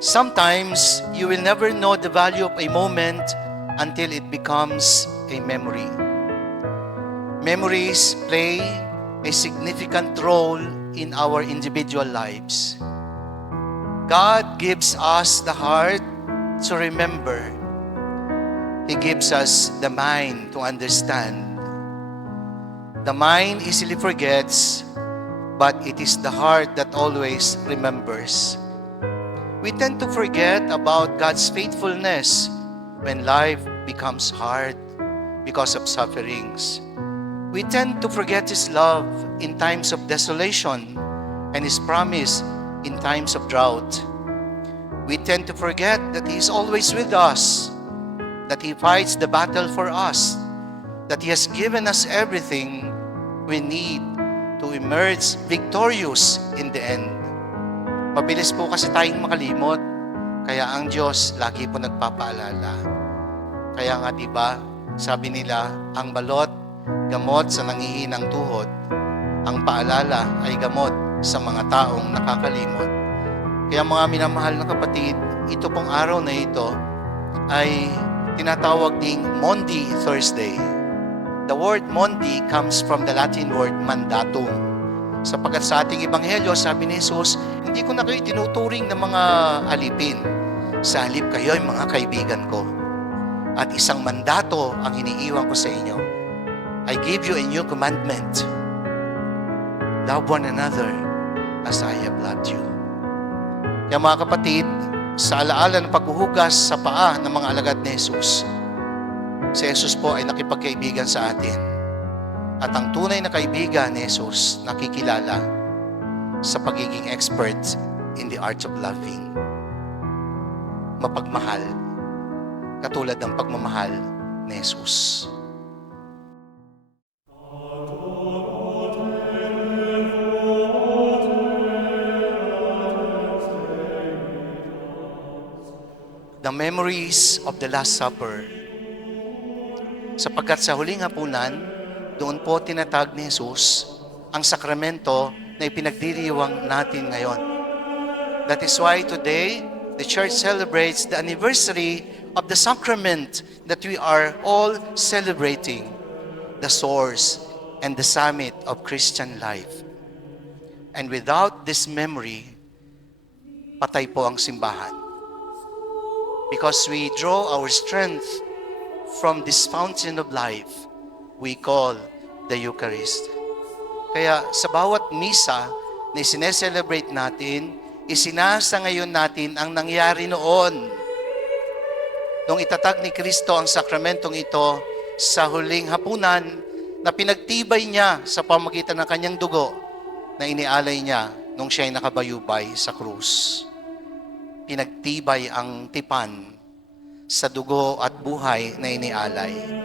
Sometimes you will never know the value of a moment until it becomes a memory. Memories play a significant role in our individual lives. God gives us the heart to remember. He gives us the mind to understand. The mind easily forgets, but it is the heart that always remembers. We tend to forget about God's faithfulness when life becomes hard because of sufferings. We tend to forget His love in times of desolation and His promise in times of drought. We tend to forget that He is always with us, that He fights the battle for us, that He has given us everything we need to emerge victorious in the end. Mabilis po kasi tayong makalimot, kaya ang Diyos lagi po nagpapaalala. Kaya nga 'di ba, sabi nila, ang balot gamot sa nangihinang tuhod, ang paalala ay gamot sa mga taong nakakalimot. Kaya mga minamahal na kapatid, ito pong araw na ito ay tinatawag ding Monday Thursday. The word Monday comes from the Latin word mandatum. Sapagkat sa ating ebanghelyo, sabi ni Jesus, hindi ko na kayo tinuturing ng mga alipin. Sa halip kayo ay mga kaibigan ko. At isang mandato ang iniiwan ko sa inyo. I give you a new commandment. Love one another as I have loved you. Kaya mga kapatid, sa alaala ng paghuhugas sa paa ng mga alagad ni Jesus, si Jesus po ay nakipagkaibigan sa atin. At ang tunay na kaibigan ni Jesus nakikilala sa pagiging expert in the art of loving. Mapagmahal, katulad ng pagmamahal ni Jesus. The memories of the Last Supper. Sapagkat sa huling hapunan, doon po tinatag ni Jesus ang sakramento na ipinagdiriwang natin ngayon. That is why today, the church celebrates the anniversary of the sacrament that we are all celebrating, the source and the summit of Christian life. And without this memory, patay po ang simbahan. Because we draw our strength from this fountain of life we call the Eucharist. Kaya sa bawat misa na sineselebrate natin, isinasa ngayon natin ang nangyari noon. Nung itatag ni Kristo ang sakramentong ito sa huling hapunan na pinagtibay niya sa pamagitan ng kanyang dugo na inialay niya nung siya'y nakabayubay sa krus. Pinagtibay ang tipan sa dugo at buhay na inialay.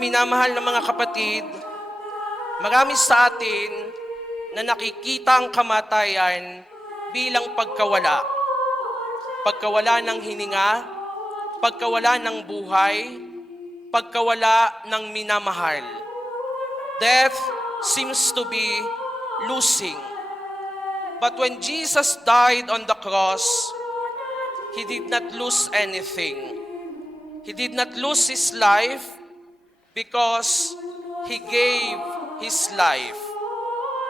Minamahal na mga kapatid, marami sa atin na nakikita ang kamatayan bilang pagkawala. Pagkawala ng hininga, pagkawala ng buhay, pagkawala ng minamahal. Death seems to be losing. But when Jesus died on the cross, He did not lose anything. He did not lose His life because He gave His life.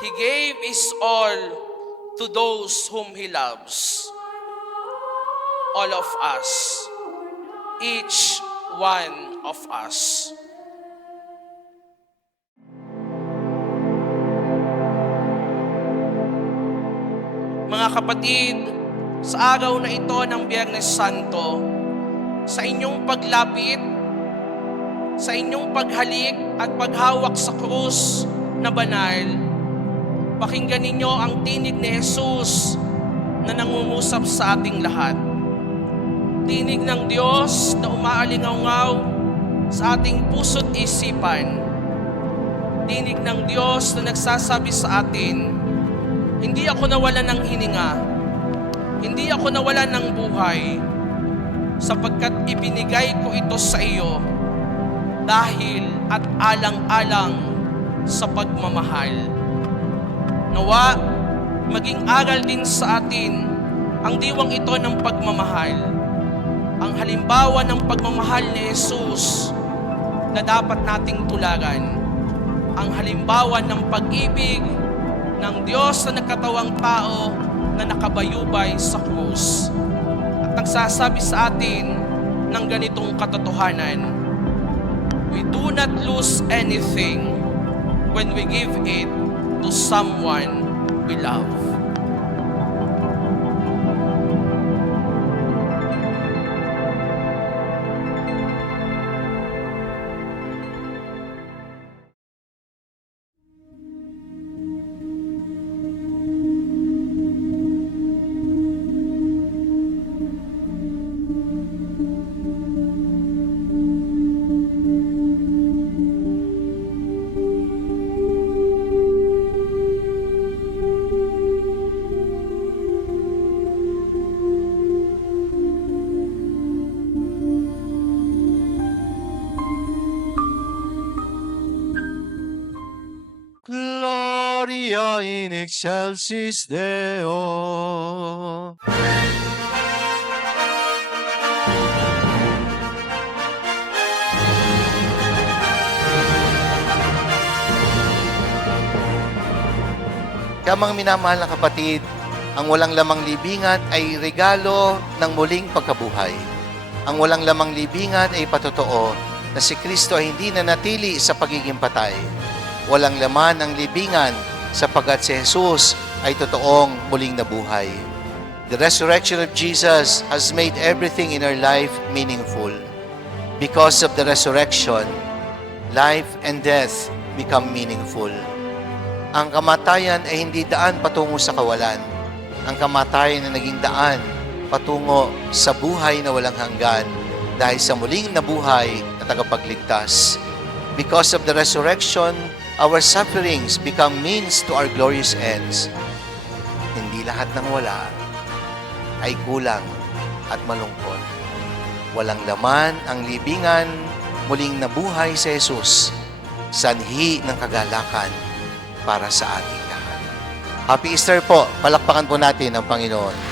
He gave His all to those whom He loves. All of us. Each one of us. Mga kapatid, sa araw na ito ng Biyernes Santo, sa inyong paglapit sa inyong paghalik at paghawak sa krus na banal, pakinggan ninyo ang tinig ni Jesus na nangungusap sa ating lahat. Tinig ng Diyos na umaalingaw sa ating puso't isipan. Tinig ng Diyos na nagsasabi sa atin, hindi ako nawalan ng hininga, hindi ako nawalan ng buhay, sapagkat ibinigay ko ito sa iyo dahil at alang-alang sa pagmamahal. Nawa, maging aral din sa atin ang diwang ito ng pagmamahal. Ang halimbawa ng pagmamahal ni Jesus na dapat nating tularan. Ang halimbawa ng pag-ibig ng Diyos na nagkatawang tao na nakabayubay sa krus. At nagsasabi sa atin ng ganitong katotohanan, We do not lose anything when we give it to someone we love. In excelsis Deo. Kaya mga minamahal na kapatid, ang walang lamang libingan ay regalo ng muling pagkabuhay. Ang walang lamang libingan ay patotoo na si Kristo ay hindi nanatili sa pagiging patay. Walang laman ang libingan sapagat si Jesus ay totoong muling nabuhay. The resurrection of Jesus has made everything in our life meaningful. Because of the resurrection, life and death become meaningful. Ang kamatayan ay hindi daan patungo sa kawalan. Ang kamatayan ay naging daan patungo sa buhay na walang hanggan dahil sa muling nabuhay na tagapagligtas. Because of the resurrection, our sufferings become means to our glorious ends. Hindi lahat ng wala ay kulang at malungkot. Walang laman ang libingan, muling nabuhay si Jesus, sanhi ng kagalakan para sa ating lahat. Happy Easter po! Palakpakan po natin ang Panginoon.